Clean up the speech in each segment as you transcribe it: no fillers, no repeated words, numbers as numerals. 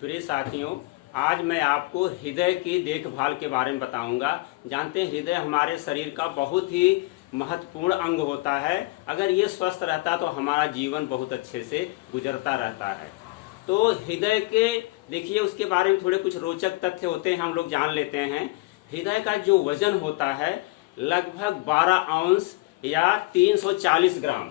प्रिय साथियों, आज मैं आपको हृदय की देखभाल के बारे में बताऊंगा। जानते हैं, हृदय हमारे शरीर का बहुत ही महत्वपूर्ण अंग होता है। अगर ये स्वस्थ रहता तो हमारा जीवन बहुत अच्छे से गुजरता रहता है। तो हृदय के देखिए, उसके बारे में थोड़े कुछ रोचक तथ्य होते हैं, हम लोग जान लेते हैं। हृदय का जो वजन होता है लगभग 12 औंस या 340 ग्राम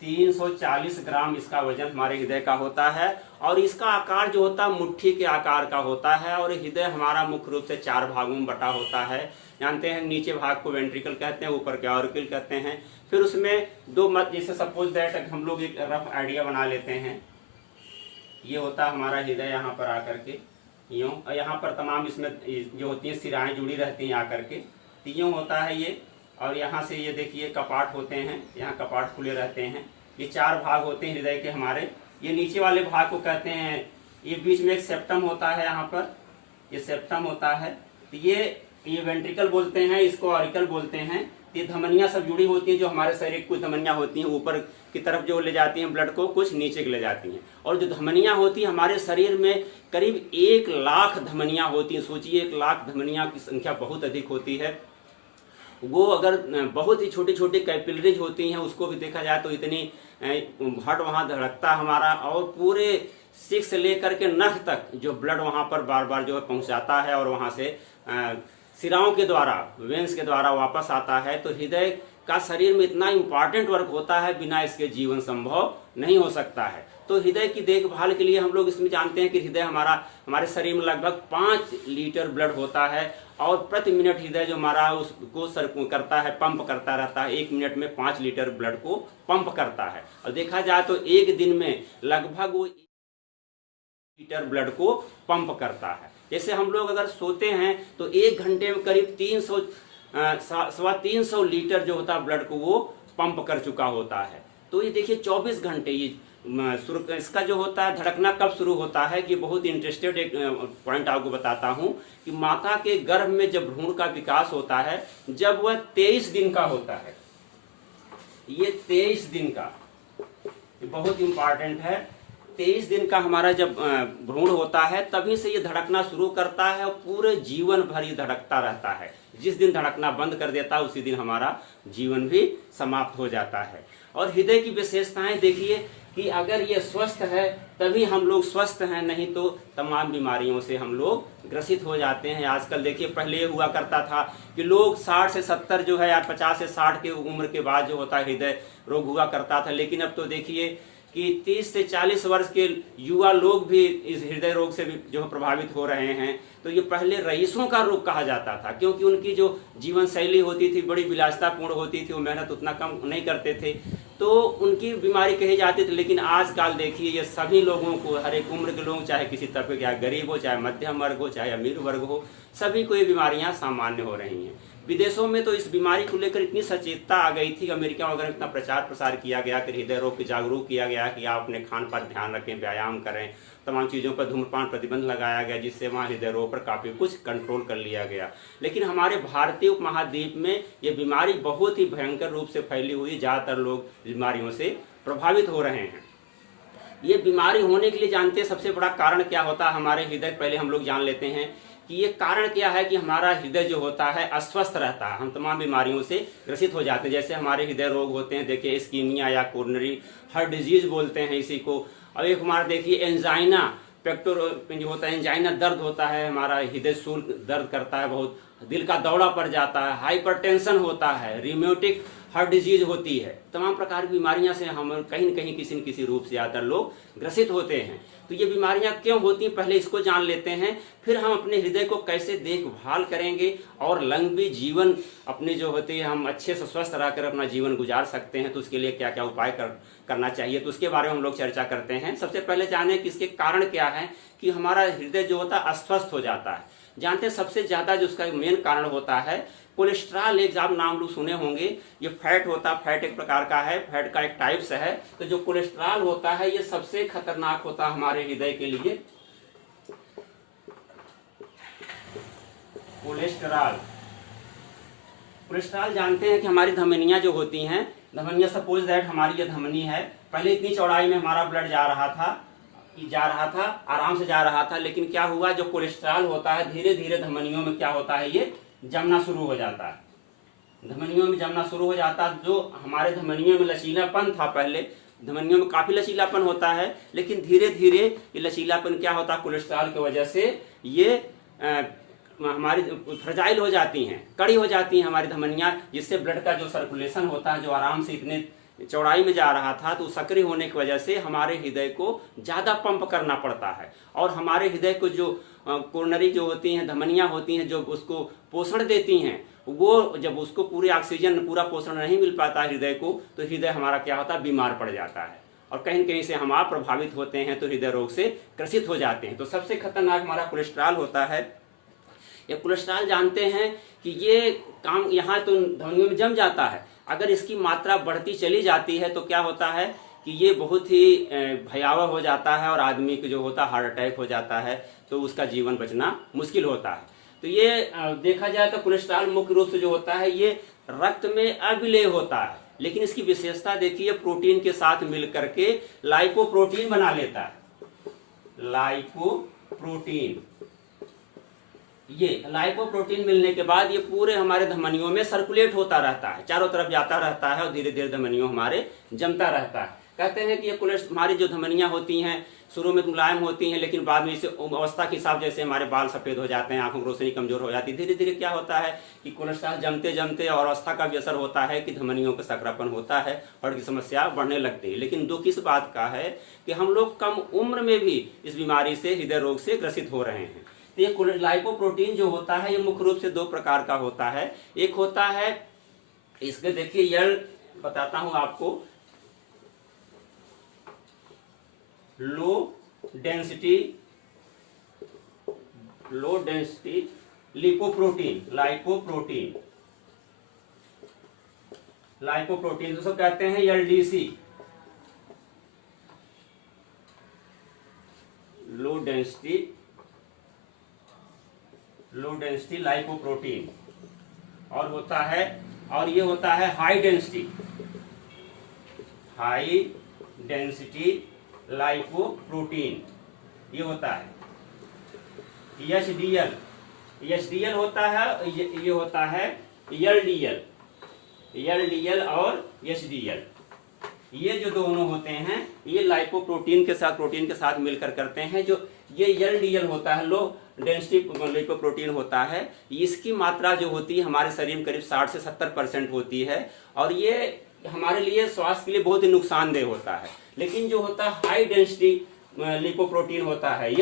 340 ग्राम इसका वजन हमारे हृदय का होता है। और इसका आकार जो होता है मुट्ठी के आकार का होता है। और हृदय हमारा मुख्य रूप से 4 भागों में बटा होता है। जानते हैं, नीचे भाग को वेंट्रिकल कहते हैं, ऊपर के ऑरिकल कहते हैं। फिर उसमें दो मत, जैसे सपोज दैट हम लोग एक रफ आइडिया बना लेते हैं। ये होता है हमारा हृदय, यहाँ पर आकर के यूँ, और यहाँ पर तमाम इसमें जो होती हैं सिराएं जुड़ी रहती हैं आकर के, तो यूँ होता है ये। और यहाँ से ये देखिए कपाट होते हैं, यहाँ कपाट खुले रहते हैं। ये 4 भाग होते हैं हृदय के हमारे। ये नीचे वाले भाग को कहते हैं, ये बीच में एक सेप्टम होता है, यहाँ पर ये सेप्टम होता है। तो ये वेंट्रिकल बोलते हैं, इसको ऑरिकल बोलते हैं। ये धमनियाँ सब जुड़ी होती हैं, जो हमारे शरीर की कुछ धमनियाँ होती हैं ऊपर की तरफ जो ले जाती हैं ब्लड को, कुछ नीचे के ले जाती हैं। और जो धमनियाँ होती हैं हमारे शरीर में करीब 1 लाख धमनियाँ होती हैं। सोचिए, 1 लाख धमनियाँ की संख्या बहुत अधिक होती है। वो अगर बहुत ही छोटी छोटी कैपिलरीज होती हैं, उसको भी देखा जाए तो इतनी हार्ट वहाँ धड़कता हमारा। और पूरे सिर से लेकर के नख तक जो ब्लड वहाँ पर बार बार जो है पहुँचाता है, और वहाँ से सिराओं के द्वारा, वेंस के द्वारा वापस आता है। तो हृदय का शरीर में इतना इम्पॉर्टेंट वर्क होता है, बिना इसके जीवन संभव नहीं हो सकता है। तो हृदय की देखभाल के लिए हम लोग इसमें जानते हैं कि हृदय हमारे शरीर में लगभग 5 लीटर ब्लड होता है। और प्रति मिनट हृदय जो हमारा उसको करता है, पंप करता रहता है। 1 मिनट में 5 लीटर ब्लड को पंप करता है। और देखा जाए तो एक दिन में लगभग वो 1 लीटर ब्लड को पंप करता है। जैसे हम लोग अगर सोते हैं तो 1 घंटे में करीब 300 लीटर जो होता है ब्लड को वो पंप कर चुका होता है। तो ये देखिए 24 घंटे ये इसका जो होता है धड़कना कब शुरू होता है कि बहुत इंटरेस्टेड एक पॉइंट आपको बताता हूं कि माता के गर्भ में जब भ्रूण का विकास होता है, जब वह 23 दिन का होता है, ये 23 दिन का, ये बहुत इंपॉर्टेंट है। 23 दिन का हमारा जब भ्रूण होता है, तभी से ये धड़कना शुरू करता है और पूरे जीवन भर ये धड़कता रहता है। जिस दिन धड़कना बंद कर देता है उसी दिन हमारा जीवन भी समाप्त हो जाता है। और हृदय की विशेषताएं देखिए कि अगर ये स्वस्थ है तभी हम लोग स्वस्थ हैं, नहीं तो तमाम बीमारियों से हम लोग ग्रसित हो जाते हैं। आजकल देखिए, पहले हुआ करता था कि लोग 60 से 70 जो है या 50 से 60 के उम्र के बाद जो होता है हृदय रोग हुआ करता था। लेकिन अब तो देखिए कि 30 से 40 वर्ष के युवा लोग भी इस हृदय रोग से भी जो प्रभावित हो रहे हैं। तो ये पहले रईसों का रोग कहा जाता था, क्योंकि उनकी जो जीवन शैली होती थी बड़ी विलासितापूर्ण होती थी, वो मेहनत उतना कम नहीं करते थे, तो उनकी बीमारी कही जाती थी। लेकिन आजकल देखिए, ये सभी लोगों को, हर एक उम्र के लोग, चाहे किसी तबके के, चाहे गरीब हो, चाहे मध्यम वर्ग हो, चाहे अमीर वर्ग हो, सभी को ये बीमारियां सामान्य हो रही हैं। विदेशों में तो इस बीमारी को लेकर इतनी सचेतता आ गई थी, अमेरिका वगैरह में इतना प्रचार प्रसार किया गया कि हृदय रोग की जागरूक किया गया कि आप अपने खान पर ध्यान रखें, व्यायाम करें, तमाम चीज़ों पर धूम्रपान प्रतिबंध लगाया गया, जिससे वहाँ हृदय रोग पर काफ़ी कुछ कंट्रोल कर लिया गया। लेकिन हमारे भारतीय उपमहाद्वीप में ये बीमारी बहुत ही भयंकर रूप से फैली हुई, ज़्यादातर लोग बीमारियों से प्रभावित हो रहे हैं। ये बीमारी होने के लिए जानते हैं सबसे बड़ा कारण क्या होता है हमारे हृदय, पहले हम लोग जान लेते हैं कि ये कारण क्या है कि हमारा हृदय जो होता है अस्वस्थ रहता है, हम तमाम बीमारियों से ग्रसित हो जाते हैं। जैसे हमारे हृदय रोग होते हैं, देखिए इस्कीमिया या कोरोनरी हार्ट डिजीज बोलते हैं इसी को। और एक हमारा देखिए एंजाइना पेक्टोर जो होता है, एंजाइना दर्द होता है, हमारा हृदय शूल दर्द करता है, बहुत दिल का दौरा पड़ जाता है, हाइपरटेंशन होता है, रिम्यूटिक हार्ट डिजीज होती है। तमाम प्रकार की बीमारियां से हम कहीं न कहीं किसी न किसी रूप से ज़्यादातर लोग ग्रसित होते हैं। तो ये बीमारियां क्यों होती हैं, पहले इसको जान लेते हैं, फिर हम अपने हृदय को कैसे देखभाल करेंगे और लंबी जीवन अपनी जो होती है हम अच्छे से स्वस्थ रहकर अपना जीवन गुजार सकते हैं। तो उसके लिए क्या क्या उपाय करना चाहिए, तो उसके बारे में हम लोग चर्चा करते हैं। सबसे पहले जानें कि इसके कारण क्या है कि हमारा हृदय जो होता है अस्वस्थ हो जाता है। जानते हैं सबसे ज़्यादा जो उसका मेन कारण होता है कोलेस्ट्रॉल, एक आप नाम लोग सुने होंगे, ये फैट होता है, फैट एक प्रकार का है, फैट का एक टाइप्स है। तो जो कोलेस्ट्रॉल होता है ये सबसे खतरनाक होता है हमारे हृदय के लिए। कोलेस्ट्रॉल जानते हैं कि हमारी धमनियां जो होती हैं, धमनियां सपोज दैट हमारी ये धमनी है, पहले इतनी चौड़ाई में हमारा ब्लड जा रहा था, जा रहा था, आराम से जा रहा था, लेकिन क्या हुआ, जो कोलेस्ट्रॉल होता है धीरे धीरे धमनियों में क्या होता है, ये जमना शुरू हो जाता है। धमनियों में जमना शुरू हो जाता है। जो हमारे धमनियों में लचीलापन था, पहले धमनियों में काफी लचीलापन होता है, लेकिन धीरे धीरे ये लचीलापन क्या होता है, कोलेस्ट्रॉल की वजह से ये हमारी फ्रजाइल हो जाती हैं, कड़ी हो जाती हैं हमारी धमनियां, जिससे ब्लड का जो सर्कुलेशन होता है, जो आराम से इतने चौड़ाई में जा रहा था, तो सक्रिय होने की वजह से हमारे हृदय को ज़्यादा पंप करना पड़ता है। और हमारे हृदय को जो कोरोनरी जो होती हैं, धमनियां होती हैं, जो उसको पोषण देती हैं, वो जब उसको पूरे ऑक्सीजन, पूरा पोषण नहीं मिल पाता हृदय को, तो हृदय हमारा क्या होता है, बीमार पड़ जाता है। और कहीं कहीं से हम आप प्रभावित होते हैं, तो हृदय रोग से ग्रसित हो जाते हैं। तो सबसे खतरनाक हमारा कोलेस्ट्रॉल होता है। ये कोलेस्ट्रॉल जानते हैं कि ये काम यहाँ तो धमनियों में जम जाता है, अगर इसकी मात्रा बढ़ती चली जाती है तो क्या होता है कि ये बहुत ही भयावह हो जाता है, और आदमी को जो होता है हार्ट अटैक हो जाता है, तो उसका जीवन बचना मुश्किल होता है। तो ये देखा जाए तो कोलेस्ट्रॉल मुख्य रूप से जो होता है, ये रक्त में अविलेय होता है, लेकिन इसकी विशेषता देखिए, प्रोटीन के साथ मिल करके लाइपोप्रोटीन बना लेता है। लाइपोप्रोटीन, ये लाइपोप्रोटीन मिलने के बाद ये पूरे हमारे धमनियों में सर्कुलेट होता रहता है, चारों तरफ जाता रहता है, और धीरे धीरे धमनियों हमारे जमता रहता है। कहते हैं कि ये हमारी जो धमनियां होती हैं शुरू में मुलायम होती हैं, लेकिन बाद में इसे अवस्था के हिसाब, जैसे हमारे बाल सफेद हो जाते हैं, आंखों की रोशनी कमजोर हो जाती है, धीरे धीरे क्या होता है कि कोलेस्ट्रॉल जमते जमते और अवस्था का भी असर होता है कि धमनियों का संकरापन होता है और की समस्या बढ़ने लगती है। लेकिन दुख इस बात का है कि हम लोग कम उम्र में भी इस बीमारी से, हृदय रोग से ग्रसित हो रहे हैं। तो ये लाइपोप्रोटीन जो होता है, ये मुख्य रूप से दो प्रकार का होता है। एक होता है, इसके देखिए यल बताता हूं आपको, लो डेंसिटी लिपोप्रोटीन, लाइपोप्रोटीन जिसको कहते हैं एलडीसी, लो डेंसिटी लाइपोप्रोटीन। और होता है, और ये होता है हाई डेंसिटी लाइपोप्रोटीन, ये होता है एचडीएल होता है, ये होता है एलडीएल और एचडीएल। ये जो दोनों होते हैं, ये लाइपोप्रोटीन के साथ, प्रोटीन के साथ मिलकर करते हैं। जो ये एलडीएल होता है, लो डेंसिटी लिपोप्रोटीन होता है, इसकी मात्रा जो होती है हमारे शरीर में करीब 60 से 70% होती है, और ये हमारे लिए स्वास्थ्य के लिए बहुत ही नुकसानदेह होता है। लेकिन जो होता है हाई डेंसिटी लिपोप्रोटीन होता है,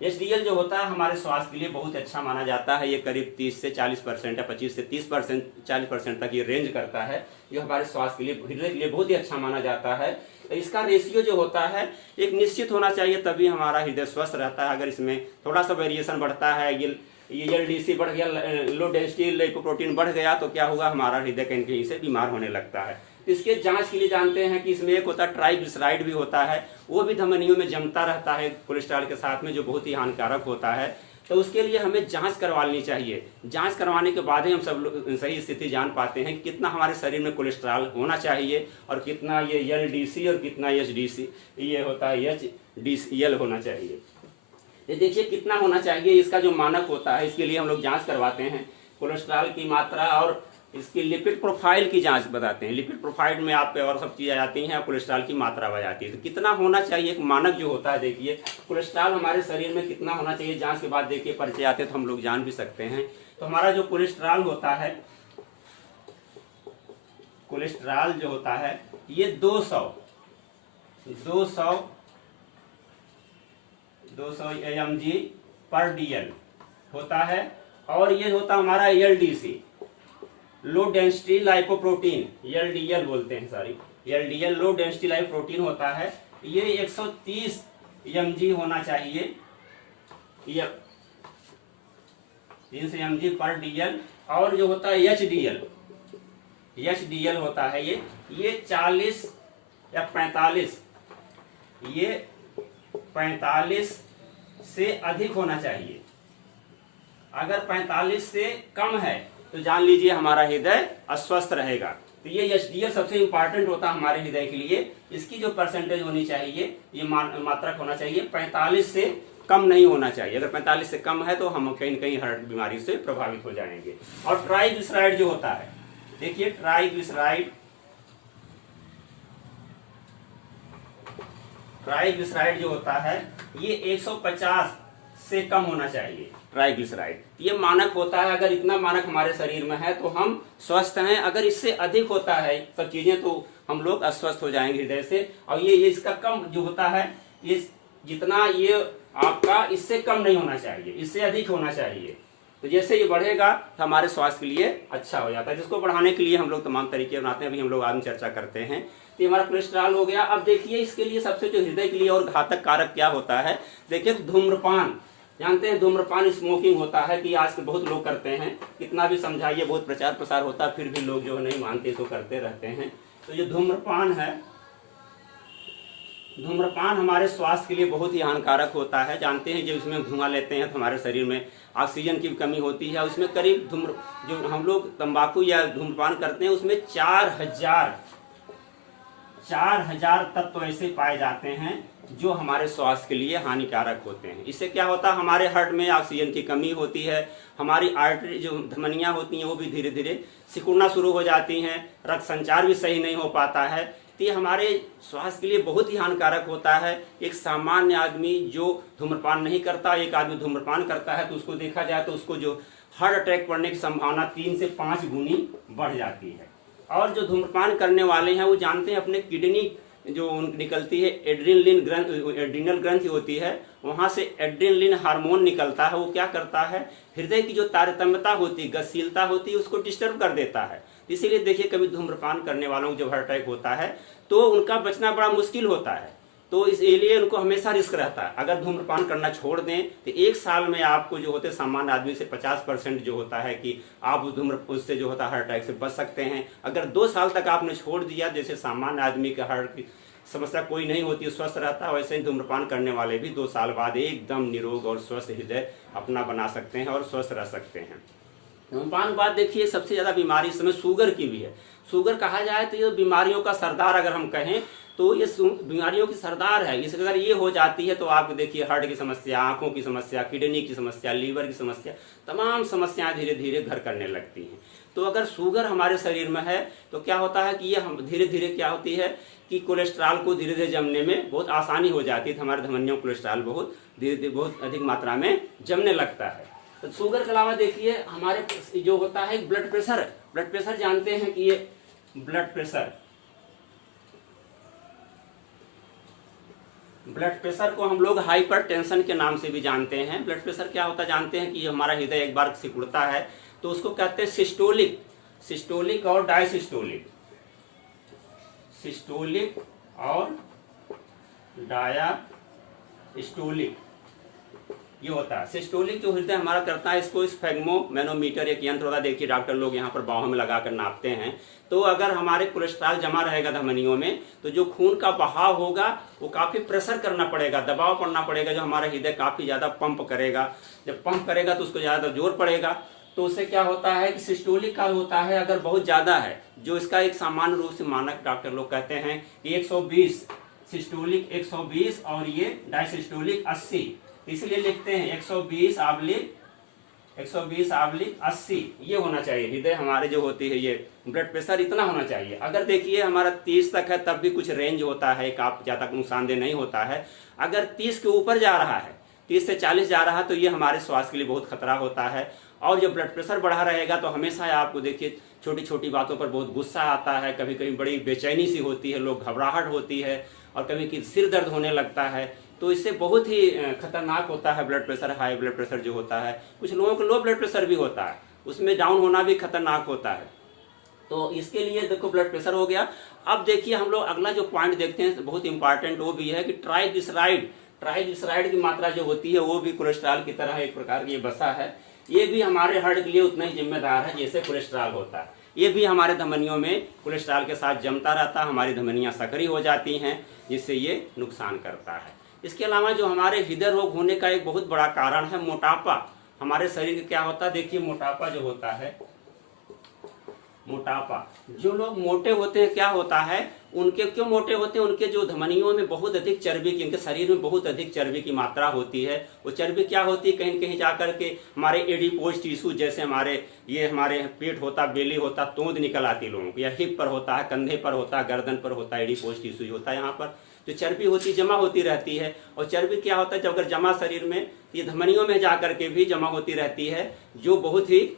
एचडीएल जो होता है हमारे स्वास्थ्य के लिए बहुत अच्छा माना जाता है। ये करीब 30 से 40% या 25 से 30%, 40% तक ये रेंज करता है, जो हमारे स्वास्थ्य के लिए, हृदय के लिए बहुत ही अच्छा माना जाता है। तो इसका रेशियो जो होता है एक निश्चित होना चाहिए, तभी हमारा हृदय स्वस्थ रहता है। अगर इसमें थोड़ा सा वेरिएशन बढ़ता है, ये एलडीसी बढ़ गया, लो डेंसिटी लिपोप्रोटीन बढ़ गया, तो क्या होगा, हमारा हृदय कहीं कहीं से बीमार होने लगता है। इसके जांच के लिए जानते हैं कि इसमें एक होता है ट्राइग्लिसराइड भी होता है, वो भी धमनियों में जमता रहता है कोलेस्ट्रॉल के साथ में, जो बहुत ही हानिकारक होता है। तो उसके लिए हमें जांच करवा लेनी चाहिए। जांच करवाने के बाद ही हम सब लोग सही स्थिति जान पाते हैं कि कितना हमारे शरीर में कोलेस्ट्रॉल होना चाहिए, और कितना ये एलडीसी और कितना एचडीसी, ये होता है एचडीएल होना चाहिए। ये देखिए कितना होना चाहिए, इसका जो मानक होता है, इसके लिए हम लोग जांच करवाते हैं। कोलेस्ट्रॉल की मात्रा और इसकी लिपिड प्रोफाइल की जांच बताते हैं। लिपिड प्रोफाइल में आप पे और सब चीज़ें आ जाती हैं, कोलेस्ट्रॉल की मात्रा आ जाती है। तो कितना होना चाहिए, एक मानक जो होता है, देखिए कोलेस्ट्रॉल हमारे शरीर में कितना होना चाहिए, जांच के बाद देखिए परिचय आते तो हम लोग जान भी सकते हैं। तो हमारा जो कोलेस्ट्रॉल होता है, कोलेस्ट्रॉल जो होता है, ये 200 mg पर डीएल होता है। और ये होता हमारा LDC, low density lipoprotein, LDL बोलते हैं, एलडीएल लो डेंसिटी लाइपोप्रोटीन होता है। ये 130 mg होना चाहिए, ये 300 mg पर डीएल। और जो होता है एचडीएल होता है, ये 40 या 45, ये 45 से अधिक होना चाहिए। अगर 45 से कम है तो जान लीजिए हमारा हृदय अस्वस्थ रहेगा। तो ये एचडीएल सबसे इंपॉर्टेंट होता है हमारे हृदय के लिए। इसकी जो परसेंटेज होनी चाहिए, ये मात्रक होना चाहिए 45 से कम नहीं होना चाहिए। अगर 45 से कम है तो हम कहीं न कहीं हार्ट बीमारी से प्रभावित हो जाएंगे। और ट्राइग्लिसराइड जो होता है, देखिए ट्राइग्लिसराइड जो होता है ये 150 से कम होना चाहिए। ट्राइग्लिसराइड ये मानक होता है। अगर इतना मानक हमारे शरीर में है तो हम स्वस्थ हैं। अगर इससे अधिक होता है सब चीजें तो हम लोग अस्वस्थ हो जाएंगे हृदय से। और ये इसका कम जो होता है, ये जितना ये आपका इससे कम नहीं होना चाहिए, इससे अधिक होना चाहिए। तो जैसे ये बढ़ेगा तो हमारे स्वास्थ्य के लिए अच्छा हो जाता है, जिसको बढ़ाने के लिए हम लोग तमाम तरीके बनाते हैं, अभी हम लोग आज में चर्चा करते हैं। तो हमारा कोलेस्ट्रॉल हो गया। अब देखिए इसके लिए सबसे जो हृदय के लिए और घातक कारक क्या होता है, देखिए धूम्रपान। जानते हैं धूम्रपान स्मोकिंग होता है कि आजकल बहुत लोग करते हैं, कितना भी समझाइए, बहुत प्रचार प्रसार होता है, फिर भी लोग जो नहीं मानते इसको करते रहते हैं। तो ये धूम्रपान है, धूम्रपान हमारे स्वास्थ्य के लिए बहुत ही हानिकारक होता है। जानते हैं जब इसमें धुआं लेते हैं तो हमारे शरीर में ऑक्सीजन की कमी होती है। उसमें करीब जो हम लोग तंबाकू या धूम्रपान करते हैं उसमें 4000 तत्व ऐसे पाए जाते हैं जो हमारे स्वास्थ्य के लिए हानिकारक होते हैं। इससे क्या होता है, हमारे हार्ट में ऑक्सीजन की कमी होती है, हमारी आर्टरी जो धमनियां होती हैं वो भी धीरे धीरे सिकुड़ना शुरू हो जाती हैं, रक्त संचार भी सही नहीं हो पाता है। तो ये हमारे स्वास्थ्य के लिए बहुत ही हानिकारक होता है। एक सामान्य आदमी जो धूम्रपान नहीं करता, एक आदमी धूम्रपान करता है तो उसको देखा जाए तो उसको जो हार्ट अटैक पड़ने की संभावना 3 से 5 गुनी बढ़ जाती है। और जो धूम्रपान करने वाले हैं वो जानते हैं अपने किडनी जो निकलती है एड्रिनल ग्रंथि होती है, वहां से एड्रिनलिन हार्मोन निकलता है। वो क्या करता है, हृदय की जो तारतम्यता होती है, गतिशीलता होती है, उसको डिस्टर्ब कर देता है। इसीलिए देखिए कभी धूम्रपान करने वालों को जब हार्ट अटैक होता है तो उनका बचना बड़ा मुश्किल होता है। तो इसलिए उनको हमेशा रिस्क रहता है। अगर धूम्रपान करना छोड़ दें तो 1 साल में आपको जो होते सामान्य आदमी से 50% जो होता है कि आप उससे जो होता है हार्ट अटैक से बच सकते हैं। अगर 2 साल तक आपने छोड़ दिया, जैसे सामान्य आदमी का हार्ट की समस्या कोई नहीं होती, स्वस्थ रहता है, वैसे ही धूम्रपान करने वाले भी 2 साल बाद एकदम निरोग और स्वस्थ हृदय अपना बना सकते हैं और स्वस्थ रह सकते हैं। धूम्रपान के बाद देखिए सबसे ज्यादा बीमारी इस समय शुगर की भी है। शुगर कहा जाए तो ये बीमारियों का सरदार अगर हम कहें तो ये बीमारियों की सरदार है। इस अगर ये हो जाती है तो आप देखिए हार्ट की समस्या, आंखों की समस्या, किडनी की समस्या, लीवर की समस्या, तमाम समस्याएं धीरे धीरे घर करने लगती हैं। तो अगर शुगर हमारे शरीर में है तो क्या होता है कि ये हम धीरे धीरे क्या होती है कि कोलेस्ट्रॉल को धीरे धीरे जमने में बहुत आसानी हो जाती है। हमारे धमनियों में कोलेस्ट्रॉल बहुत धीरे धीरे बहुत अधिक मात्रा में जमने लगता है। तो शुगर के अलावा देखिए हमारे जो होता है ब्लड प्रेशर। ब्लड प्रेशर जानते हैं कि ये ब्लड प्रेशर को हम लोग हाइपरटेंशन के नाम से भी जानते हैं। ब्लड प्रेशर क्या होता है जानते हैं कि हमारा हृदय एक बार सिकुड़ता है तो उसको कहते हैं सिस्टोलिक और डायसिस्टोलिक। सिस्टोलिक और डायस्टोलिक ये होता है। सिस्टोलिक जो हृदय हमारा करता है इसको स्फेग्मोमैनोमीटर एक यंत्र होता है, देखिए डॉक्टर लोग यहाँ पर बाहों में लगाकर नापते हैं। तो अगर हमारे कोलेस्ट्रॉल जमा रहेगा धमनियों में तो जो खून का बहाव होगा वो काफी प्रेशर करना पड़ेगा, दबाव पड़ना पड़ेगा, जो हमारा हृदय काफी ज्यादा पंप करेगा। जब पंप करेगा तो उसको ज्यादा जोर पड़ेगा। तो उससे क्या होता है कि सिस्टोलिक का होता है अगर बहुत ज्यादा है, जो इसका एक सामान्य रूप से मानक डॉक्टर लोग कहते हैं कि 120, सिस्टोलिक 120 और ये डायसिस्टोलिक 80। इसलिए लिखते हैं 120/80 ये होना चाहिए। हृदय हमारे जो होती है ये ब्लड प्रेशर इतना होना चाहिए। अगर देखिए हमारा 30 तक है तब भी कुछ रेंज होता है, आप ज्यादा नुकसानदेह नहीं होता है। अगर 30 के ऊपर जा रहा है, 30 से 40 जा रहा है तो ये हमारे स्वास्थ्य के लिए बहुत खतरा होता है। और जब ब्लड प्रेशर बढ़ा रहेगा तो हमेशा आपको देखिए छोटी छोटी बातों पर बहुत गुस्सा आता है, कभी कभी बड़ी बेचैनी सी होती है, लोग घबराहट होती है और कभी कभी सिर दर्द होने लगता है। तो इससे बहुत ही खतरनाक होता है blood pressure. High blood pressure जो होता है, कुछ लोगों को लो ब्लड प्रेशर भी होता है, उसमें डाउन होना भी खतरनाक होता है। तो इसके लिए देखो ब्लड प्रेशर हो गया। अब देखिए हम लोग अगला जो पॉइंट देखते हैं बहुत इंपॉर्टेंट वो भी है कि ट्राइग्लिसराइड की मात्रा जो होती है वो भी कोलेस्ट्रॉल की तरह एक प्रकार की वसा है। ये भी हमारे हार्ट के लिए उतना ही जिम्मेदार है जैसे कोलेस्ट्रॉल होता है। ये भी हमारे धमनियों में कोलेस्ट्रॉल के साथ जमता रहता है, हमारी धमनियां सक्रिय हो जाती हैं जिससे ये नुकसान करता है। इसके अलावा जो हमारे हृदय रोग होने का एक बहुत बड़ा कारण है मोटापा। हमारे शरीर में क्या होता है देखिए मोटापा जो होता है, मोटापा। जो लोग मोटे होते हैं क्या होता है, उनके क्यों मोटे होते हैं, उनके जो धमनियों में बहुत अधिक चर्बी की, उनके शरीर में बहुत अधिक चर्बी की मात्रा होती है। वो चर्बी क्या होती है, कहीं कहीं जाकर के हमारे एडिपोज टिश्यू, जैसे हमारे पेट होता, बेली होता, तोंद निकल आती लोगों को, या हिप पर होता है, कंधे पर होता है, गर्दन पर होता है, एडिपोज टिश्यू होता है, यहाँ पर जो चर्बी होती जमा होती रहती है। और चर्बी क्या होता है, जब अगर जमा शरीर में, ये धमनियों में जाकर के भी जमा होती रहती है, जो बहुत ही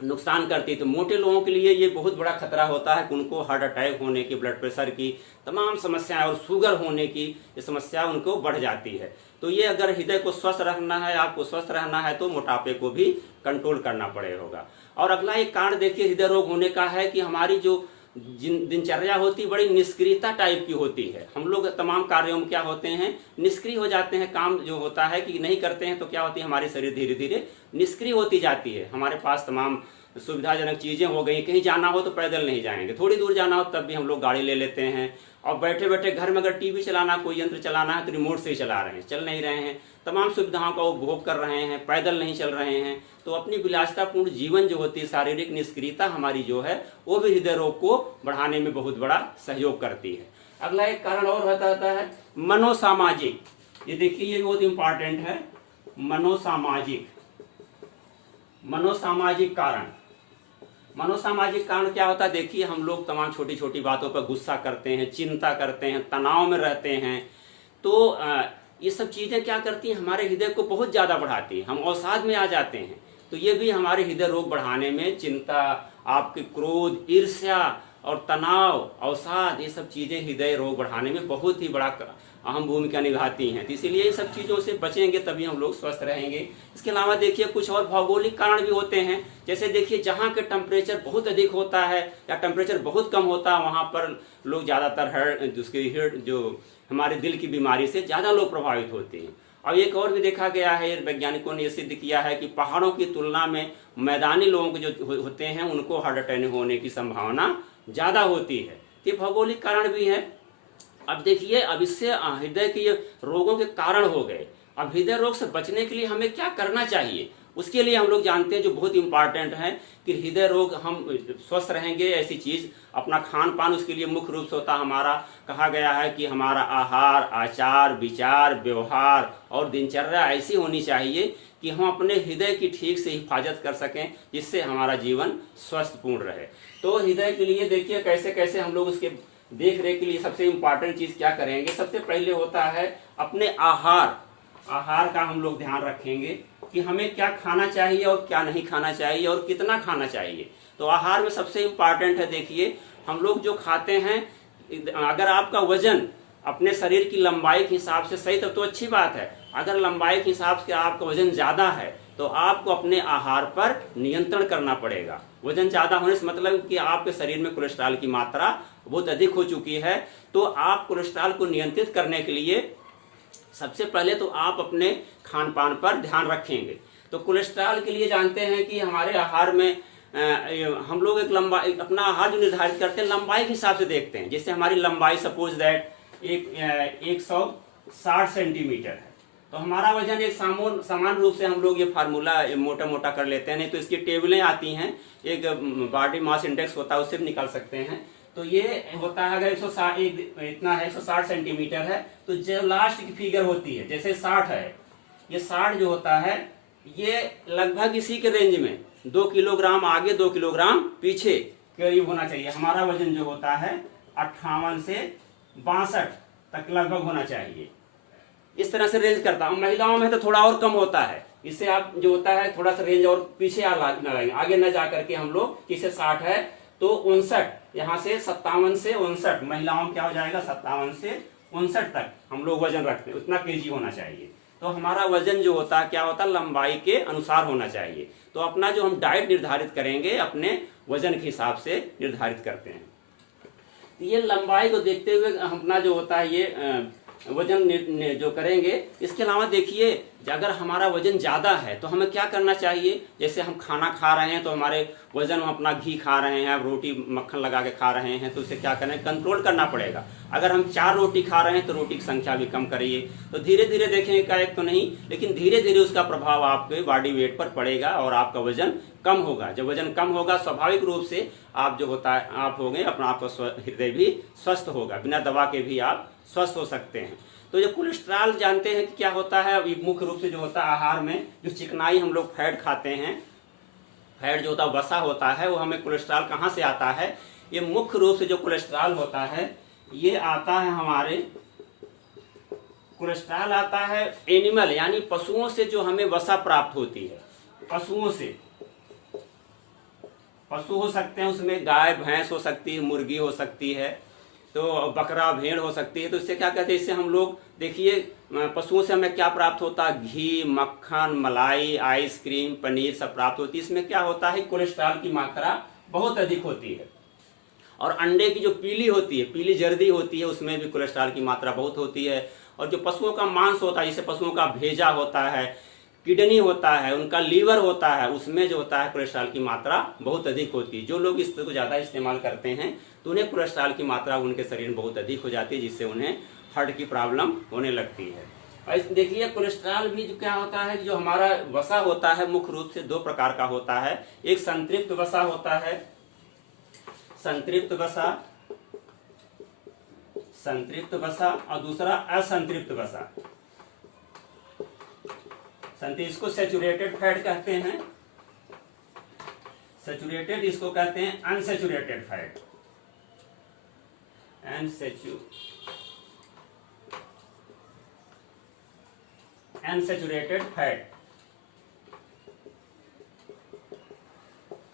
नुकसान करती है। तो मोटे लोगों के लिए ये बहुत बड़ा खतरा होता है कि उनको हार्ट अटैक होने की, ब्लड प्रेशर की तमाम समस्याएं और शुगर होने की ये समस्या उनको बढ़ जाती है। तो ये अगर हृदय को स्वस्थ रखना है, आपको स्वस्थ रहना है, तो मोटापे को भी कंट्रोल करना पड़ेगा। और अगला एक कारण देखिए हृदय रोग होने का है कि हमारी जो दिनचर्या होती बड़ी निष्क्रियता टाइप की होती है। हम लोग तमाम कार्यों में क्या होते हैं, निष्क्रिय हो जाते हैं। काम जो होता है कि नहीं करते हैं, तो क्या होती है, हमारी शरीर धीरे धीरे निष्क्रिय होती जाती है। हमारे पास तमाम सुविधाजनक चीजें हो गई, कहीं जाना हो तो पैदल नहीं जाएंगे, थोड़ी दूर जाना हो तब भी हम लोग गाड़ी ले लेते हैं। और बैठे बैठे घर में अगर टीवी चलाना, कोई यंत्र चलाना है तो रिमोट से ही चला रहे हैं, चल नहीं रहे हैं, तमाम सुविधाओं का उपभोग कर रहे हैं, पैदल नहीं चल रहे हैं। तो अपनी विलासितापूर्ण जीवन जो होती है, शारीरिक निष्क्रियता हमारी जो है, वो भी हृदय रोग को बढ़ाने में बहुत बड़ा सहयोग करती है। अगला एक कारण और बताता है मनोसामाजिक। ये देखिए ये बहुत इंपॉर्टेंट है, मनोसामाजिक कारण। मनोसामाजिक कारण क्या होता है, देखिए हम लोग तमाम छोटी छोटी बातों पर गुस्सा करते हैं, चिंता करते हैं, तनाव में रहते हैं। तो ये सब चीजें क्या करती हैं, हमारे हृदय को बहुत ज्यादा बढ़ाती हैं, हम अवसाद में आ जाते हैं। तो ये भी हमारे हृदय रोग बढ़ाने में, चिंता, आपके क्रोध, ईर्ष्या और तनाव, अवसाद, ये सब चीजें हृदय रोग बढ़ाने में बहुत ही बड़ा अहम भूमिका निभाती हैं। तो इसीलिए इन सब चीज़ों से बचेंगे तभी हम लोग स्वस्थ रहेंगे। इसके अलावा देखिए कुछ और भौगोलिक कारण भी होते हैं। जैसे देखिए जहाँ के टेम्परेचर बहुत अधिक होता है या टेम्परेचर बहुत कम होता है, वहाँ पर लोग ज़्यादातर जो हमारे दिल की बीमारी से ज़्यादा लोग प्रभावित होते हैं। और एक और भी देखा गया है, वैज्ञानिकों ने ये सिद्ध किया है कि पहाड़ों की तुलना में मैदानी लोगों को जो होते हैं उनको हार्ट अटैक होने की संभावना ज़्यादा होती है। ये भौगोलिक कारण भी है। अब देखिए, अब इससे हृदय के ये रोगों के कारण हो गए। अब हृदय रोग से बचने के लिए हमें क्या करना चाहिए, उसके लिए हम लोग जानते हैं जो बहुत इंपॉर्टेंट है कि हृदय रोग हम स्वस्थ रहेंगे, ऐसी चीज अपना खान पान उसके लिए मुख्य रूप से होता है। हमारा कहा गया है कि हमारा आहार, आचार, विचार, व्यवहार और दिनचर्या ऐसी होनी चाहिए कि हम अपने हृदय की ठीक से हिफाजत कर सकें, जिससे हमारा जीवन स्वस्थपूर्ण रहे। तो हृदय के लिए देखिए कैसे कैसे हम लोग उसके देख रेख के लिए सबसे इम्पॉर्टेंट चीज क्या करेंगे। सबसे पहले होता है अपने आहार का हम लोग ध्यान रखेंगे कि हमें क्या खाना चाहिए और क्या नहीं खाना चाहिए और कितना खाना चाहिए। तो आहार में सबसे इम्पॉर्टेंट है, देखिए हम लोग जो खाते हैं, अगर आपका वजन अपने शरीर की लंबाई के हिसाब से सही तो अच्छी बात है। अगर लंबाई के हिसाब से आपका वजन ज्यादा है तो आपको अपने आहार पर नियंत्रण करना पड़ेगा। वजन ज्यादा होने से मतलब कि आपके शरीर में कोलेस्ट्रॉल की मात्रा बहुत अधिक हो चुकी है। तो आप कोलेस्ट्रॉल को नियंत्रित करने के लिए सबसे पहले तो आप अपने खान पान पर ध्यान रखेंगे। तो कोलेस्ट्रॉल के लिए जानते हैं कि हमारे आहार में हम लोग अपना आहार जो निर्धारित करते हैं लंबाई के हिसाब से देखते हैं। जैसे हमारी लंबाई सपोज दैट 160 सेंटीमीटर है, तो हमारा वजन एक समान रूप से हम लोग ये फार्मूला मोटा मोटा कर लेते हैं, नहीं तो इसकी टेबलें आती हैं, एक बॉडी मास इंडेक्स होता है, उससे भी निकाल सकते हैं। तो ये होता है अगर 160 सेंटीमीटर है, तो जो लास्ट की फिगर होती है जैसे 60 है, ये 60 जो होता है ये लगभग इसी के रेंज में 2 किलोग्राम आगे 2 किलोग्राम पीछे करीब होना चाहिए। हमारा वजन जो होता है 58 से 62 तक लगभग होना चाहिए। इस तरह से रेंज करता हूँ। महिलाओं में तो थोड़ा और कम होता है, इससे आप जो होता है थोड़ा सा रेंज और पीछे आगे न जा करके हम लोग इसे 60 है तो 59, यहाँ से 57 से 59 महिलाओं क्या हो जाएगा 57 से 59 तक हम लोग वजन रखते हैं, उतना केजी होना चाहिए। तो हमारा वजन जो होता है क्या होता है लंबाई के अनुसार होना चाहिए। तो अपना जो हम डाइट निर्धारित करेंगे अपने वजन के हिसाब से निर्धारित करते हैं। ये लंबाई को देखते हुए अपना जो होता है ये वजन जो करेंगे। इसके अलावा देखिए, अगर हमारा वजन ज़्यादा है तो हमें क्या करना चाहिए, जैसे हम खाना खा रहे हैं तो हमारे वजन, हम अपना घी खा रहे हैं, रोटी मक्खन लगा के खा रहे हैं, तो उसे क्या करें, कंट्रोल करना पड़ेगा। अगर हम 4 रोटी खा रहे हैं तो रोटी की संख्या भी कम करिए। तो धीरे धीरे देखेंगे, एकाएक तो नहीं, लेकिन धीरे धीरे उसका प्रभाव आपके बॉडी वेट पर पड़ेगा और आपका वजन कम होगा। जब वजन कम होगा, स्वाभाविक रूप से आप जो होता है, आप हो गए अपना, आपका हृदय भी स्वस्थ होगा, बिना दवा के भी आप स्वस्थ हो सकते हैं। तो जो कोलेस्ट्रॉल जानते हैं कि क्या होता है, अभी मुख्य रूप से जो होता है आहार में जो चिकनाई हम लोग फैट खाते हैं, फैट जो होता है वसा होता है, वो हमें कोलेस्ट्रॉल कहाँ से आता है, ये मुख्य रूप से जो कोलेस्ट्रॉल होता है ये आता है हमारे, कोलेस्ट्रॉल आता है एनिमल यानी पशुओं से जो हमें वसा प्राप्त होती है। पशुओं से, पशु हो सकते हैं, उसमें गाय भैंस हो सकती है, मुर्गी हो सकती है, तो बकरा भेड़ हो सकती है। तो इससे क्या कहते हैं, इससे हम लोग देखिए पशुओं से हमें क्या प्राप्त होता है, घी, मक्खन, मलाई, आइसक्रीम, पनीर सब प्राप्त होती है। इसमें क्या होता है, कोलेस्ट्रॉल की मात्रा बहुत अधिक होती है। और अंडे की जो पीली होती है, पीली जर्दी होती है, उसमें भी कोलेस्ट्रॉल की मात्रा बहुत होती है। और जो पशुओं का मांस होता है, जैसे पशुओं का भेजा होता है, किडनी होता है, उनका लीवर होता है, उसमें जो होता है कोलेस्ट्रॉल की मात्रा बहुत अधिक होती है। जो लोग इसको ज़्यादा इस्तेमाल करते हैं तो उन्हें कोलेस्ट्रॉल की मात्रा उनके शरीर में बहुत अधिक हो जाती है, जिससे उन्हें हार्ट की प्रॉब्लम होने लगती है। और देखिए कोलेस्ट्रॉल भी जो क्या होता है, जो हमारा वसा होता है मुख्य रूप से 2 प्रकार का होता है। एक संतृप्त वसा होता है, संतृप्त वसा, संतृप्त वसा, और दूसरा असंतृप्त वसा। इसको सैचुरेटेड फैट कहते हैं, सैचुरेटेड इसको कहते हैं unsaturated fat, unsaturated fat,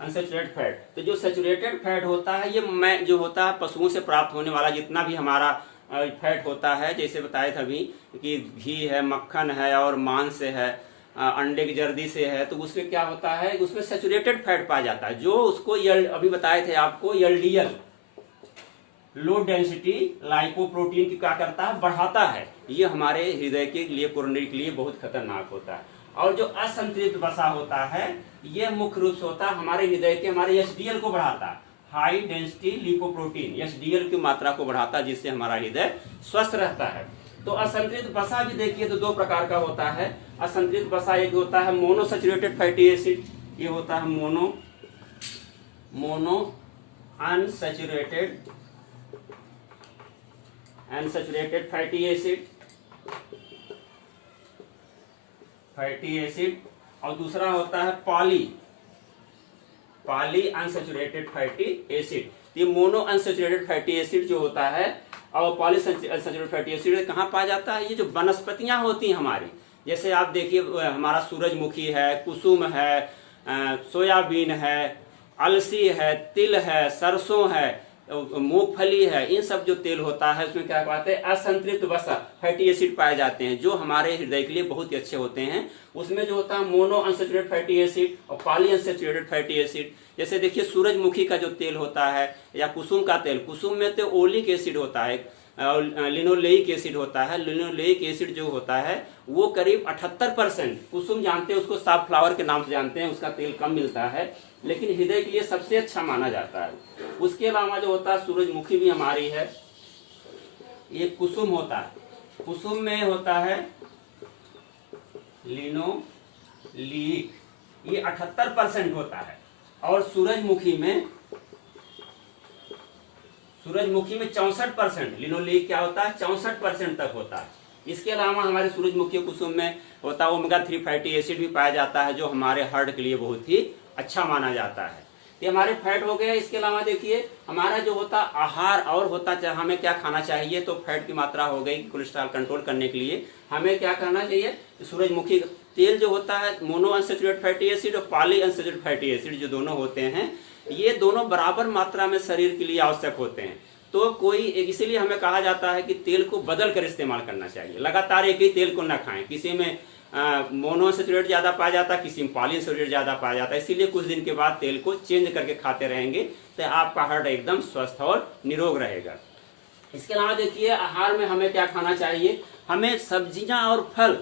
unsaturated fat. तो जो सैचुरेटेड फैट होता है, ये जो होता है पशुओं से प्राप्त होने वाला जितना भी हमारा फैट होता है, जैसे बताए थे अभी कि घी है, मक्खन है और मांस है, अंडे की जर्दी से है, तो उसमें क्या होता है, उसमें सैचुरेटेड फैट पाया जाता है, जो उसको अभी बताए थे आपको एलडीएल, लो डेंसिटी लाइपोप्रोटीन की क्या करता है, बढ़ाता है। ये हमारे हृदय के लिए, कोरोनरी के लिए बहुत खतरनाक होता है। और जो असंतृप्त वसा होता है, ये मुख्य रूप से होता है हमारे हृदय के, हमारे एचडीएल को बढ़ाता है, हाई डेंसिटी लिपोप्रोटीन, एचडीएल की मात्रा को बढ़ाता है, जिससे हमारा हृदय स्वस्थ रहता है। तो असंतृप्त वसा भी देखिए तो 2 प्रकार का होता है। असंतृप्त वसा एक होता है मोनोसैचुरेटेड फैटी एसिड, ये होता है मोनो अनसैचुरेटेड फैटी एसिड, और दूसरा होता है पॉली अनसैचुरेटेड फैटी एसिड। ये मोनो अनसैचुरेटेड फैटी एसिड जो होता है और पॉली अनसैचुरेटेड फैटी एसिड कहाँ पाया जाता है, ये जो वनस्पतियां होती हैं हमारी, जैसे आप देखिए हमारा सूरजमुखी है, कुसुम है, सोयाबीन है, अलसी है, तिल है, सरसों है, मूंगफली है, इन सब जो तेल होता है उसमें क्या पाते हैं, असंतृप्त वसा फैटी एसिड पाए जाते हैं, जो हमारे हृदय के लिए बहुत ही अच्छे होते हैं। उसमें जो होता है मोनो अनसैचुरेटेड फैटी एसिड और पॉली अनसैचुरेटेड फैटी एसिड। जैसे देखिए सूरजमुखी का जो तेल होता है या कुसुम का तेल, कुसुम में तो ओलिक एसिड होता है, लिनोलेइक एसिड होता है। लिनोलेइक एसिड जो होता है वो करीब 78%, कुसुम जानते हैं उसको साफ फ्लावर के नाम से जानते हैं, उसका तेल कम मिलता है, लेकिन हृदय के लिए सबसे अच्छा माना जाता है। उसके अलावा जो होता है सूरजमुखी भी हमारी है, ये कुसुम होता है, कुसुम में होता है लिनोलीक, ये 78% होता है। और सूरजमुखी में 64%, लिनोलीक क्या होता है 64% तक होता है। इसके अलावा हमारे सूरजमुखी कुसुम में होता है ओमेगा 3 फैटी एसिड भी पाया जाता है, जो हमारे हार्ट के लिए बहुत ही अच्छा माना जाता है। ये हमारे फैट हो गए। इसके अलावा देखिए हमारा जो होता आहार और होता चाहे हमें क्या खाना चाहिए, तो फैट की मात्रा हो गई, कोलेस्ट्रॉल कंट्रोल करने के लिए हमें क्या करना चाहिए, सूरजमुखी तेल जो होता है मोनो अनसैचुरेटेड फैटी एसिड और पॉली अनसैचुरेटेड फैटी एसिड जो दोनों होते हैं, ये दोनों बराबर मात्रा में शरीर के लिए आवश्यक होते हैं। तो इसीलिए हमें कहा जाता है कि तेल को बदल कर इस्तेमाल करना चाहिए, लगातार एक ही तेल को न खाएं। किसी में मोनो अनसैचुरेटेड ज़्यादा पाया जाता है, किसी में पॉली अनसैचुरेटेड ज़्यादा पाया जाता है, इसीलिए कुछ दिन के बाद तेल को चेंज करके खाते रहेंगे तो आपका हार्ट एकदम स्वस्थ और निरोग रहेगा। इसके अलावा देखिए आहार में हमें क्या खाना चाहिए, हमें सब्जियां और फल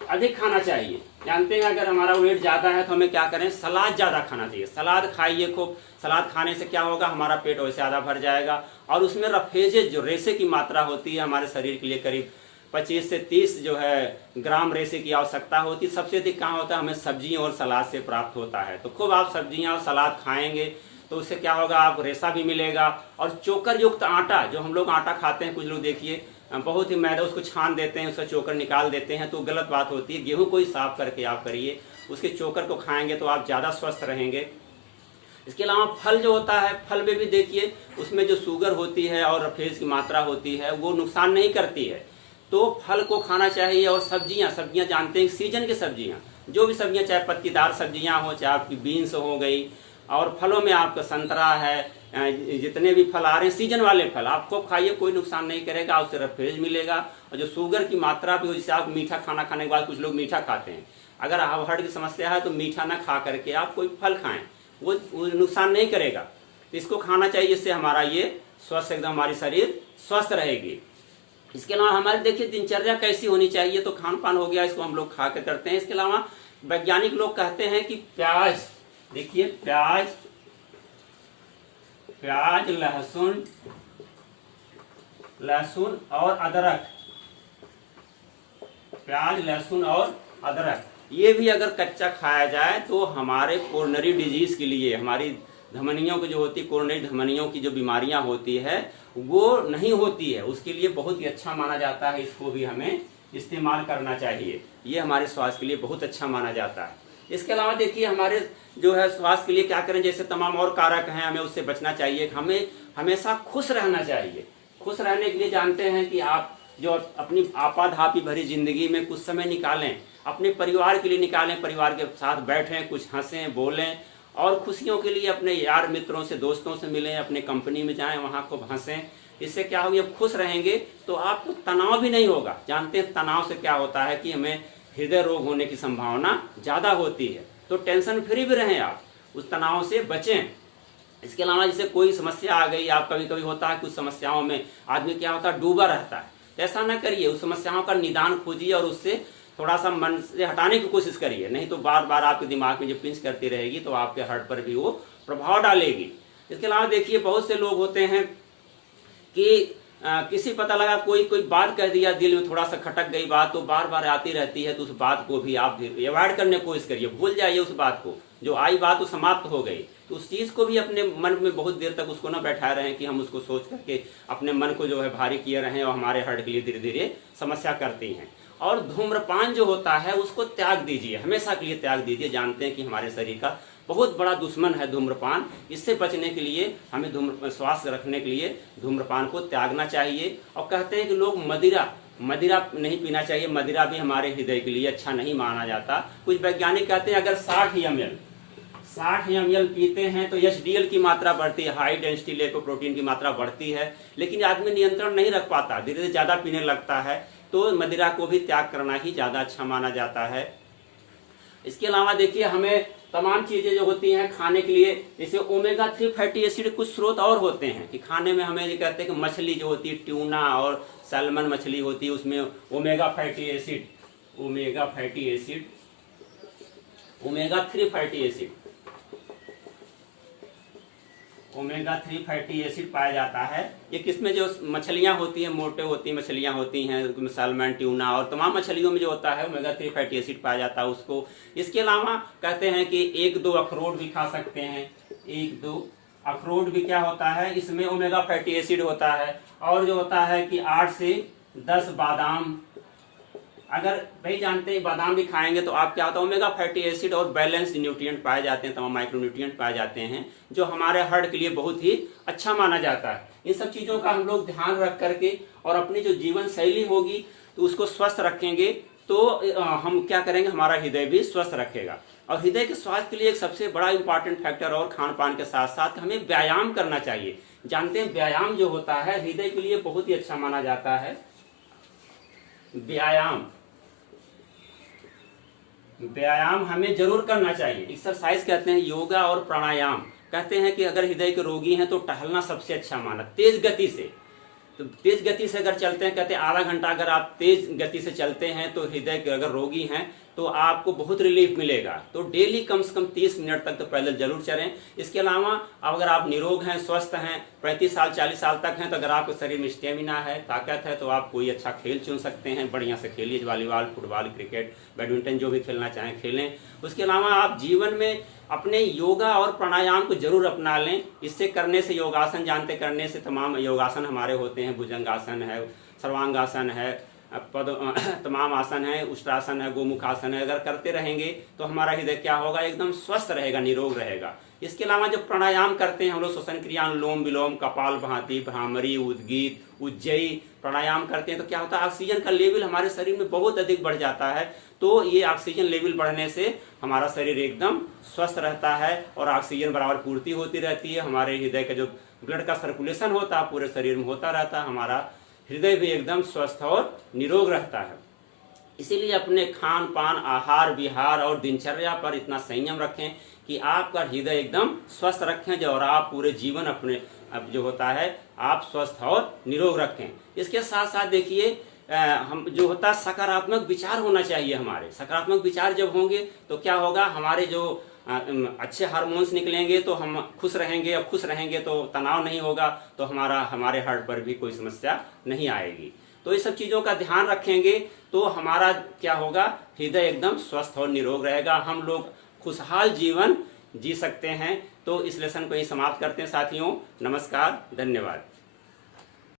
अधिक खाना चाहिए। जानते हैं अगर हमारा वेट ज़्यादा है तो हमें क्या करें, सलाद ज़्यादा खाना चाहिए। सलाद खाइए खूब, सलाद खाने से क्या होगा, हमारा पेट और ज़्यादा भर जाएगा और उसमें रफेजे जो रेशे की मात्रा होती है हमारे शरीर के लिए करीब 25 से 30 जो है ग्राम रेशे की आवश्यकता होती है। सबसे अधिक कहाँ होता है, हमें सब्जियों और सलाद से प्राप्त होता है। तो खूब आप सब्जियाँ और सलाद खाएंगे तो उससे क्या होगा, आप रेशा भी मिलेगा। और चोकर युक्त आटा, जो हम लोग आटा खाते हैं, कुछ लोग देखिए बहुत ही मैदा, उसको छान देते हैं, उसका चोकर निकाल देते हैं, तो गलत बात होती है। गेहूं को ही साफ करके आप करिए, उसके चोकर को खाएंगे तो आप ज़्यादा स्वस्थ रहेंगे। इसके अलावा फल जो होता है, फल में भी देखिए उसमें जो शुगर होती है और रफेज की मात्रा होती है वो नुकसान नहीं करती है, तो फल को खाना चाहिए। और सब्जियां जानते हैं सीजन की सब्जियां, जो भी सब्जियां, चाहे पत्तीदार सब्जियां हो, चाहे आपकी बीन्स हो गई, और फलों में आपका संतरा है, जितने भी फल आ रहे हैं सीजन वाले फल आपको खाइए, कोई नुकसान नहीं करेगा, उससे रफेज मिलेगा। और जो शुगर की मात्रा भी हो, जैसे आप मीठा खाना खाने के बाद कुछ लोग मीठा खाते हैं, अगर हार्ट की समस्या है तो मीठा ना खा करके आप कोई फल खाएं, वो नुकसान नहीं करेगा। तो इसको खाना चाहिए, इससे हमारा ये स्वस्थ, एकदम हमारी शरीर स्वस्थ रहेगी। इसके अलावा हमारे देखिए दिनचर्या कैसी होनी चाहिए, तो खान पान हो गया, इसको हम लोग खा के करते हैं। इसके अलावा वैज्ञानिक लोग कहते हैं कि प्याज, देखिए प्याज, लहसुन और अदरक, प्याज, लहसुन और अदरक, ये भी अगर कच्चा खाया जाए तो हमारे कोरोनरी डिजीज के लिए, हमारी धमनियों की जो होती, कोरोनरी धमनियों की जो बीमारियां होती है वो नहीं होती है, उसके लिए बहुत ही अच्छा माना जाता है। इसको भी हमें इस्तेमाल करना चाहिए, ये हमारे स्वास्थ्य के लिए बहुत अच्छा माना जाता है। इसके अलावा देखिए हमारे जो है स्वास्थ्य के लिए क्या करें, जैसे तमाम और कारक हैं, हमें उससे बचना चाहिए। हमें हमेशा खुश रहना चाहिए। खुश रहने के लिए जानते हैं कि आप जो अपनी आपाधापी भरी जिंदगी में कुछ समय निकालें, अपने परिवार के लिए निकालें, परिवार के साथ बैठें, कुछ हंसें बोलें, और खुशियों के लिए अपने यार मित्रों से, दोस्तों से मिलें, अपने कंपनी में जाएं, वहाँ खूब हंसें। इससे क्या होगा, जब खुश रहेंगे तो आपको तनाव भी नहीं होगा। जानते हैं तनाव से क्या होता है कि हमें हृदय रोग होने की संभावना ज़्यादा होती है, तो टेंशन फ्री भी रहें, आप उस तनाव से बचें। इसके अलावा जैसे कोई समस्या आ गई, आप कभी कभी होता है कुछ समस्याओं में आदमी क्या होता है, डूबा रहता है, तो ऐसा ना करिए, उस समस्याओं का निदान खोजिए और उससे थोड़ा सा मन से हटाने की कोशिश करिए, नहीं तो बार बार आपके दिमाग में जब पिंच करती रहेगी तो आपके हार्ट पर भी वो प्रभाव डालेगी। इसके अलावा देखिए बहुत से लोग होते हैं कि किसी पता लगा कोई बात कह दिया, दिल में थोड़ा सा खटक गई बात, तो बार बार आती रहती है, तो उस बात को भी आप अवॉइड करने की कोशिश करिए, भूल जाइए उस बात को, जो आई बात तो समाप्त हो गई। तो उस चीज़ को भी अपने मन में बहुत देर तक उसको ना बैठाए रहें कि हम उसको सोच करके अपने मन को जो है भारी किए रहें, और हमारे हार्ट के लिए धीरे धीरे समस्या करती हैं। और धूम्रपान जो होता है उसको त्याग दीजिए, हमेशा के लिए त्याग दीजिए। जानते हैं कि हमारे शरीर का बहुत बड़ा दुश्मन है धूम्रपान, इससे बचने के लिए हमें स्वास्थ्य रखने के लिए धूम्रपान को त्यागना चाहिए। और कहते हैं कि लोग मदिरा नहीं पीना चाहिए, मदिरा भी हमारे हृदय के लिए अच्छा नहीं माना जाता। कुछ वैज्ञानिक कहते हैं अगर 60 ml पीते हैं तो HDL की मात्रा बढ़ती है, हाई डेंसिटी लिपोप्रोटीन की मात्रा बढ़ती है, लेकिन आदमी नियंत्रण नहीं रख पाता, धीरे धीरे ज़्यादा पीने लगता है, तो मदिरा को भी त्याग करना ही ज़्यादा अच्छा माना जाता है। इसके अलावा देखिए हमें तमाम चीज़ें जो होती हैं खाने के लिए, जैसे ओमेगा 3 फैटी एसिड, कुछ स्रोत और होते हैं कि खाने में हमें ये कहते हैं कि मछली जो होती है, ट्यूना और सैल्मन मछली होती है, उसमें ओमेगा 3 फैटी एसिड पाया जाता है। ये किसमें जो मछलियां होती हैं, मोटे होती मछलियां होती हैं, सैल्मन, ट्यूना और तमाम मछलियों में जो होता है ओमेगा 3 फैटी एसिड पाया जाता है उसको। इसके अलावा कहते हैं कि 1-2 अखरोट भी खा सकते हैं, 1-2 अखरोट भी क्या होता है, इसमें ओमेगा फैटी एसिड होता है। और जो होता है कि 8 से 10 बादाम, अगर भाई जानते हैं बादाम भी खाएंगे तो आप क्या होता है, ओमेगा फैटी एसिड और बैलेंस्ड न्यूट्रिएंट पाए जाते हैं, तमाम माइक्रो न्यूट्रिएंट पाए जाते हैं, जो हमारे हार्ट के लिए बहुत ही अच्छा माना जाता है। इन सब चीज़ों का हम लोग ध्यान रख करके और अपनी जो जीवन शैली होगी तो उसको स्वस्थ रखेंगे, तो हम क्या करेंगे, हमारा हृदय भी स्वस्थ रखेगा। और हृदय के स्वास्थ्य के लिए एक सबसे बड़ा इंपॉर्टेंट फैक्टर और खान पान के साथ साथ हमें व्यायाम करना चाहिए। जानते हैं व्यायाम जो होता है हृदय के लिए बहुत ही अच्छा माना जाता है। व्यायाम हमें जरूर करना चाहिए। एक्सरसाइज कहते हैं, योगा और प्राणायाम कहते हैं कि अगर हृदय के रोगी हैं तो टहलना सबसे अच्छा माना, तेज गति से तो तेज गति से अगर चलते हैं, कहते हैं आधा घंटा अगर आप तेज गति से चलते हैं तो हृदय के अगर रोगी हैं तो आपको बहुत रिलीफ मिलेगा। तो डेली कम से कम 30 मिनट तक तो पैदल जरूर चलें। इसके अलावा अगर आप निरोग हैं, स्वस्थ हैं, 35 साल 40 साल तक हैं, तो अगर आपके शरीर में स्टेमिना है, ताकत है, तो आप कोई अच्छा खेल चुन सकते हैं, बढ़िया से खेलिए, वॉलीबॉल, फुटबॉल, क्रिकेट, बैडमिंटन, जो भी खेलना चाहें खेलें। उसके अलावा आप जीवन में अपने योगा और प्राणायाम को जरूर अपना लें। इससे करने से, योगासन जानते करने से, तमाम योगासन हमारे होते हैं, भुजंगासन है, सर्वांगासन है, पद तमाम आसन है, उष्ट्रासन है, गोमुखासन है, अगर करते रहेंगे तो हमारा हृदय क्या होगा, एकदम स्वस्थ रहेगा, निरोग रहेगा। इसके अलावा जब प्राणायाम करते हैं हम लोग, श्वसन क्रिया, अनुलोम विलोम, कपाल भाती, भ्रामरी, उद्गीत, उज्जयी प्राणायाम करते हैं तो क्या होता है, ऑक्सीजन का लेवल हमारे शरीर में बहुत अधिक बढ़ जाता है। तो ये ऑक्सीजन लेवल बढ़ने से हमारा शरीर एकदम स्वस्थ रहता है और ऑक्सीजन बराबर पूर्ति होती रहती है। हमारे हृदय का जो ब्लड का सर्कुलेशन होता है पूरे शरीर में होता रहता है, हमारा हृदय भी एकदम स्वस्थ और निरोग रहता है। इसीलिए अपने खान पान, आहार विहार और दिनचर्या पर इतना संयम रखें कि आपका हृदय एकदम स्वस्थ रखें और आप पूरे जीवन अपने अब जो होता है आप स्वस्थ और निरोग रखें। इसके साथ साथ देखिए हम जो होता है सकारात्मक विचार होना चाहिए हमारे। सकारात्मक विचार जब होंगे तो क्या होगा, हमारे जो अच्छे हार्मोन्स निकलेंगे तो हम खुश रहेंगे। अब खुश रहेंगे तो तनाव नहीं होगा, तो हमारे हार्ट पर भी कोई समस्या नहीं आएगी। तो ये सब चीज़ों का ध्यान रखेंगे तो हमारा क्या होगा, हृदय एकदम स्वस्थ और निरोग रहेगा, हम लोग खुशहाल जीवन जी सकते हैं। तो इस लेसन को ही समाप्त करते हैं साथियों। नमस्कार, धन्यवाद।